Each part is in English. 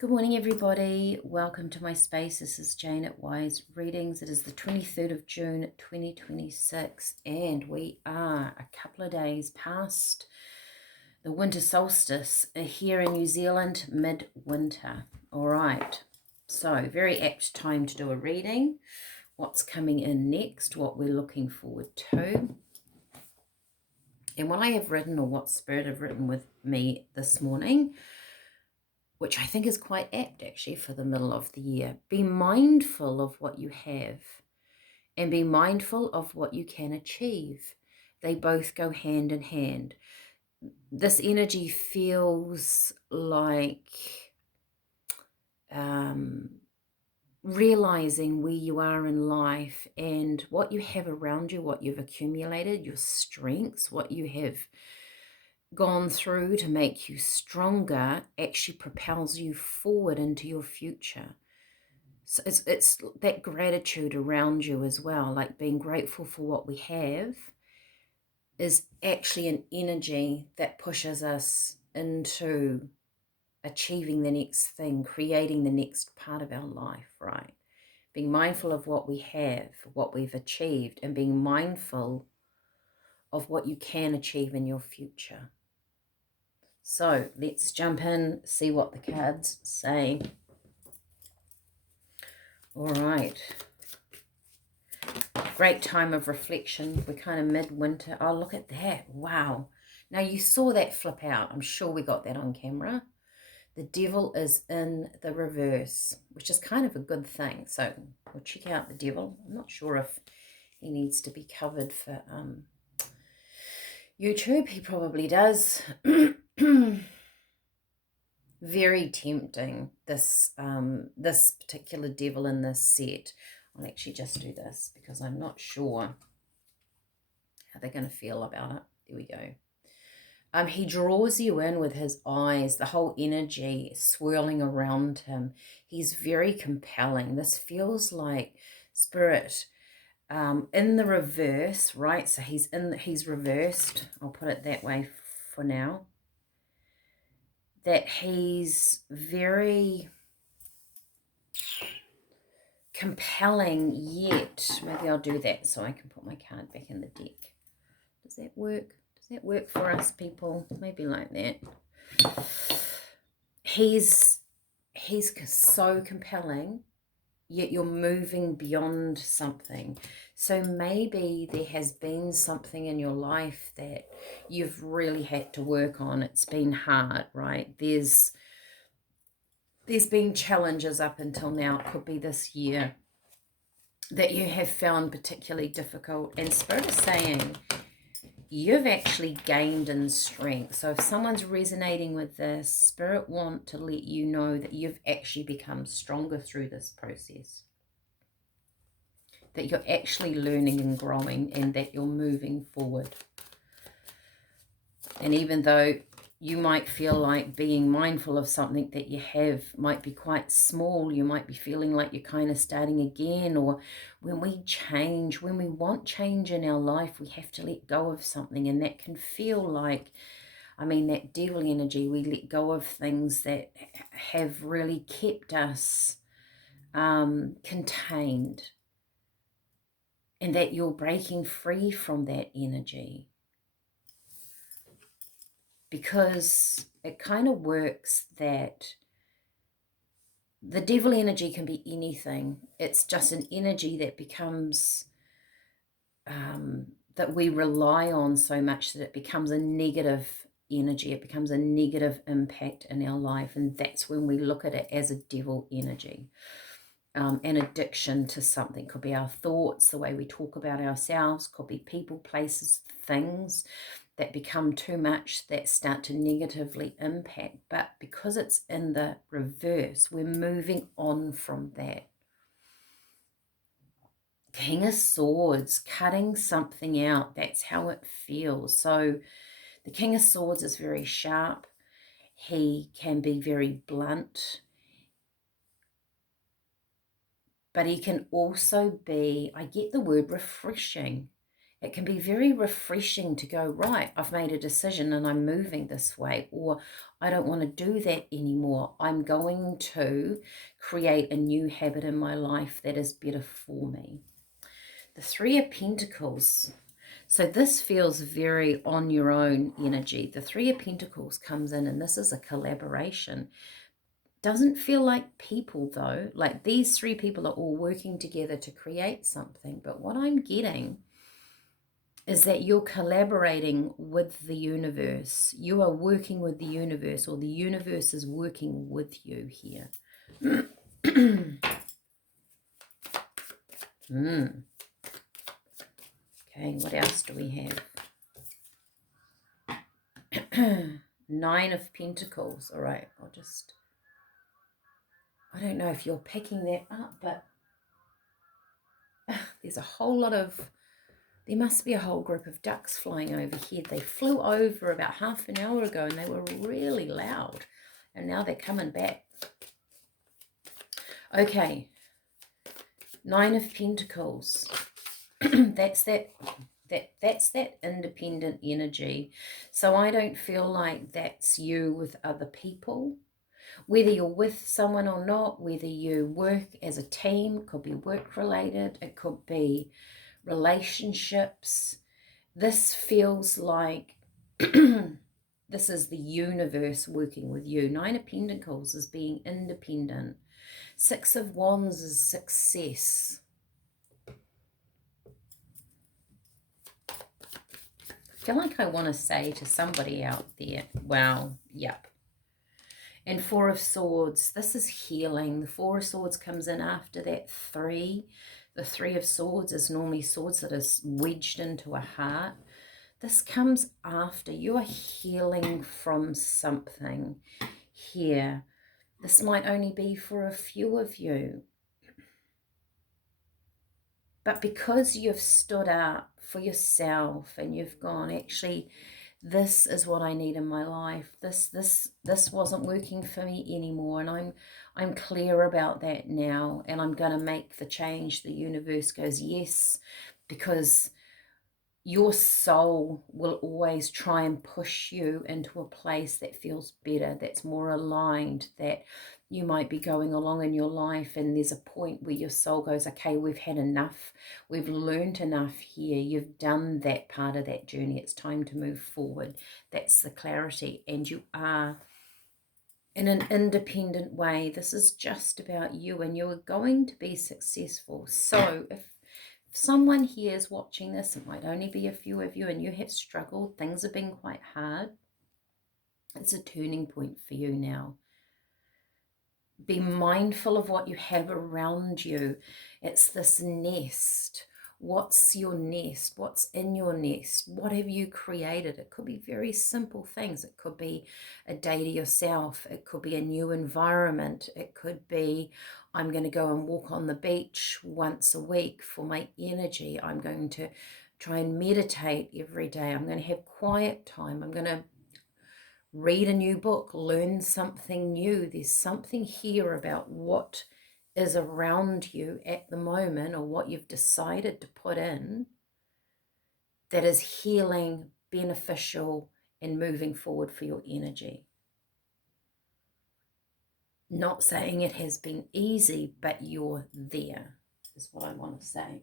Good morning, everybody. Welcome to my space. This is Jane at Wise Readings. It is the 23rd of June, 2026, and we are a couple of days past the winter solstice here in New Zealand, midwinter. All right, so very apt time to do a reading. What's coming in next, what we're looking forward to. And what I have written, or what Spirit have written with me this morning, which I think is quite apt actually for the middle of the year. Be mindful of what you have and be mindful of what you can achieve. They both go hand in hand. This energy feels like realizing where you are in life and what you have around you, what you've accumulated, your strengths, what you have gone through to make you stronger actually propels you forward into your future. So it's that gratitude around you as well, like being grateful for what we have is actually an energy that pushes us into achieving the next thing, creating the next part of our life, right? Being mindful of what we have, what we've achieved, and being mindful of what you can achieve in your future. So let's jump in, see what the cards say. All right. Great time of reflection. We're kind of midwinter. Oh, look at that. Wow. Now you saw that flip out. I'm sure we got that on camera. The devil is in the reverse, which is kind of a good thing. So we'll check out the devil. I'm not sure if he needs to be covered for YouTube. He probably does. Very tempting, this this particular devil in this set. I'll actually just do this because I'm not sure how they're going to feel about it. There we go. He draws you in with his eyes, the whole energy swirling around him. He's very compelling. This feels like Spirit in the reverse, right? So he's reversed. I'll put it that way for now. That he's very compelling, yet maybe I'll do that so I can put my card back in the deck. Does that work? Does that work for us, people? Maybe like that. He's so compelling, yet you're moving beyond something. So maybe there has been something in your life that you've really had to work on. It's been hard, right? There's been challenges up until now. It could be this year that you have found particularly difficult. And Spirit is saying you've actually gained in strength. So if someone's resonating with this, Spirit want to let you know that you've actually become stronger through this process. That you're actually learning and growing and that you're moving forward. And even though you might feel like being mindful of something that you have might be quite small, you might be feeling like you're kind of starting again, or when we change, when we want change in our life, we have to let go of something, and that can feel like, I mean, that devil energy, we let go of things that have really kept us contained, and that you're breaking free from that energy. Because it kind of works that the devil energy can be anything. It's just an energy that becomes, that we rely on so much that it becomes a negative energy. It becomes a negative impact in our life. And that's when we look at it as a devil energy. An addiction to something. Could be our thoughts, the way we talk about ourselves, could be people, places, things that become too much, that start to negatively impact. But because it's in the reverse, we're moving on from that. King of Swords, cutting something out, that's how it feels. So the King of Swords is very sharp. He can be very blunt. But he can also be, I get the word refreshing. It can be very refreshing to go, right, I've made a decision and I'm moving this way, or I don't want to do that anymore. I'm going to create a new habit in my life that is better for me. The Three of Pentacles. So this feels very on your own energy. The Three of Pentacles comes in, and this is a collaboration. Doesn't feel like people though. Like these three people are all working together to create something. But what I'm getting is that you're collaborating with the universe. You are working with the universe, or the universe is working with you here. Okay, what else do we have? Nine of Pentacles. All right, I don't know if you're picking that up, but there's a whole lot of, there must be a whole group of ducks flying overhead. They flew over about half an hour ago and they were really loud. And now they're coming back. Okay. Nine of Pentacles. That's that independent energy. So I don't feel like that's you with other people. Whether you're with someone or not, whether you work as a team, it could be work related, it could be relationships. This feels like this is the universe working with you. Nine of Pentacles is being independent. Six of Wands is success. I feel like I want to say to somebody out there, wow, yep. And Four of Swords, this is healing. The Four of Swords comes in after that three. The Three of Swords is normally swords that is wedged into a heart. This comes after. You are healing from something here. This might only be for a few of you. But because you've stood up for yourself and you've gone, actually, this is what I need in my life. This wasn't working for me anymore, and I'm clear about that now, and I'm going to make the change. The universe goes, yes, because your soul will always try and push you into a place that feels better, that's more aligned, that you might be going along in your life and there's a point where your soul goes, okay, we've had enough. We've learned enough here. You've done that part of that journey. It's time to move forward. That's the clarity. And you are in an independent way. This is just about you, and you are going to be successful. So if someone here is watching this, it might only be a few of you, and you have struggled, things have been quite hard, it's a turning point for you now. Be mindful of what you have around you. It's this nest. What's your nest? What's in your nest? What have you created? It could be very simple things. It could be a day to yourself. It could be a new environment. It could be, I'm going to go and walk on the beach once a week for my energy. I'm going to try and meditate every day. I'm going to have quiet time. I'm going to read a new book, learn something new. There's something here about what is around you at the moment, or what you've decided to put in, that is healing, beneficial, and moving forward for your energy. Not saying it has been easy, but you're there, is what I want to say.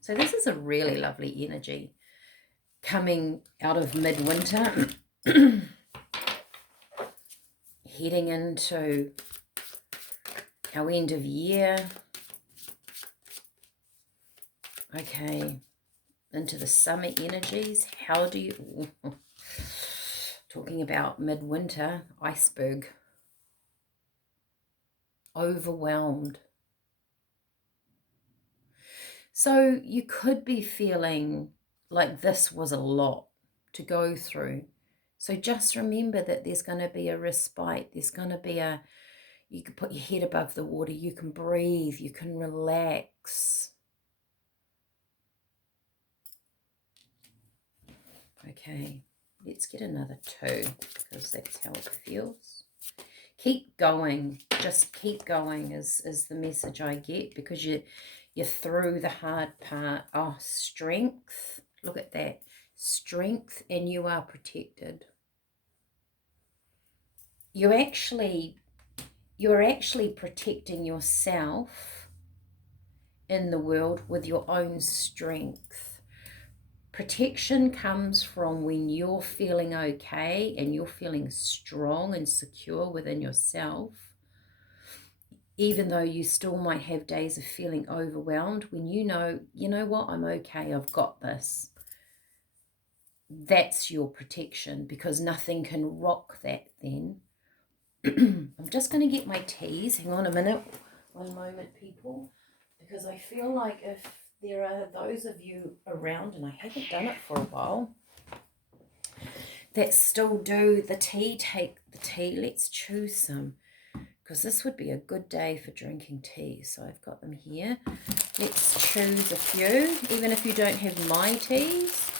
So this is a really lovely energy coming out of midwinter. Heading into our end of year. Okay, into the summer energies. How do you... Talking about midwinter, iceberg. Overwhelmed. So you could be feeling like this was a lot to go through. So just remember that there's going to be a respite. There's going to be a, you can put your head above the water. You can breathe. You can relax. Okay, let's get another 2 because that's how it feels. Keep going. Just keep going is the message I get, because You're through the hard part. Oh, strength. Look at that. Strength, and you are protected. You're actually protecting yourself in the world with your own strength. Protection comes from when you're feeling okay and you're feeling strong and secure within yourself, even though you still might have days of feeling overwhelmed. When you know what, I'm okay, I've got this. That's your protection, because nothing can rock that then. I'm just going to get my teas. Hang on a minute. One moment, people. Because I feel like if there are those of you around, and I haven't done it for a while, that still do the tea, take the tea. Let's choose some, because this would be a good day for drinking tea. So I've got them here. Let's choose a few. Even if you don't have my teas,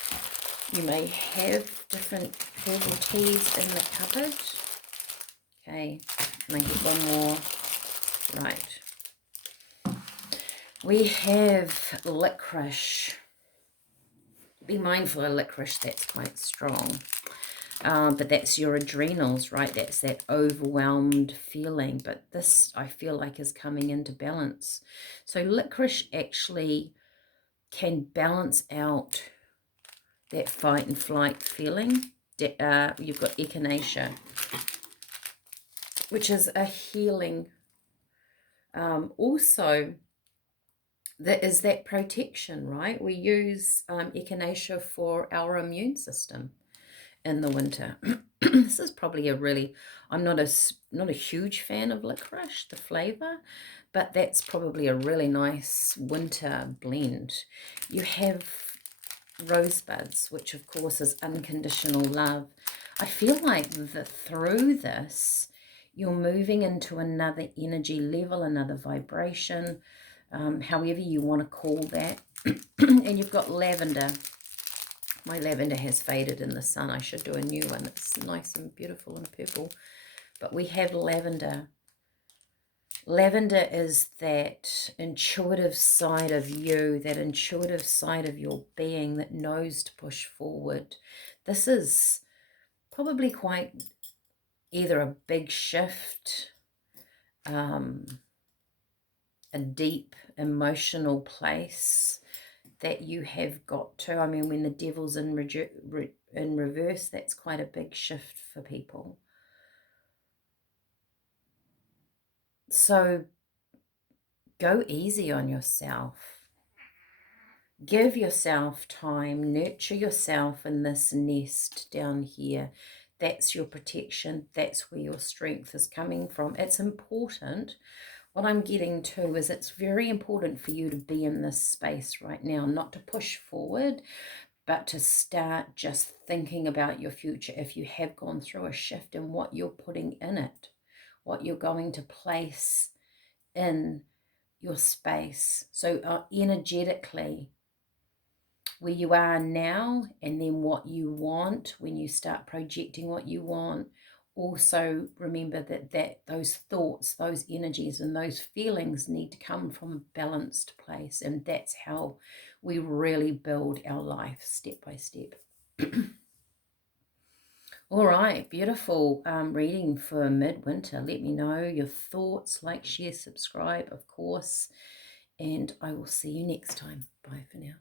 you may have different herbal teas in the cupboard. Okay, and I get one more. Right. We have licorice. Be mindful of licorice, that's quite strong. But that's your adrenals, right? That's that overwhelmed feeling. But this, I feel like, is coming into balance. So licorice actually can balance out that fight and flight feeling. You've got echinacea, which is a healing. Also, that is that protection, right? We use echinacea for our immune system in the winter. This is probably a really, I'm not a huge fan of licorice, the flavor, but that's probably a really nice winter blend. You have rosebuds, which of course is unconditional love. I feel like through this, you're moving into another energy level, another vibration, however you want to call that. And you've got lavender. My lavender has faded in the sun. I should do a new one. It's nice and beautiful and purple. But we have lavender. Lavender is that intuitive side of you, that intuitive side of your being that knows to push forward. This is probably quite either a big shift, a deep emotional place that you have got to. I mean, when the devil's in reverse, that's quite a big shift for people. So go easy on yourself. Give yourself time. Nurture yourself in this nest down here. That's your protection. That's where your strength is coming from. It's important. What I'm getting to is it's very important for you to be in this space right now, not to push forward, but to start just thinking about your future. If you have gone through a shift in what you're putting in it, what you're going to place in your space. So energetically, where you are now, and then what you want when you start projecting what you want. Also remember that those thoughts, those energies, and those feelings need to come from a balanced place, and that's how we really build our life step by step. All right, beautiful reading for midwinter. Let me know your thoughts. Like, share, subscribe, of course, and I will see you next time. Bye for now.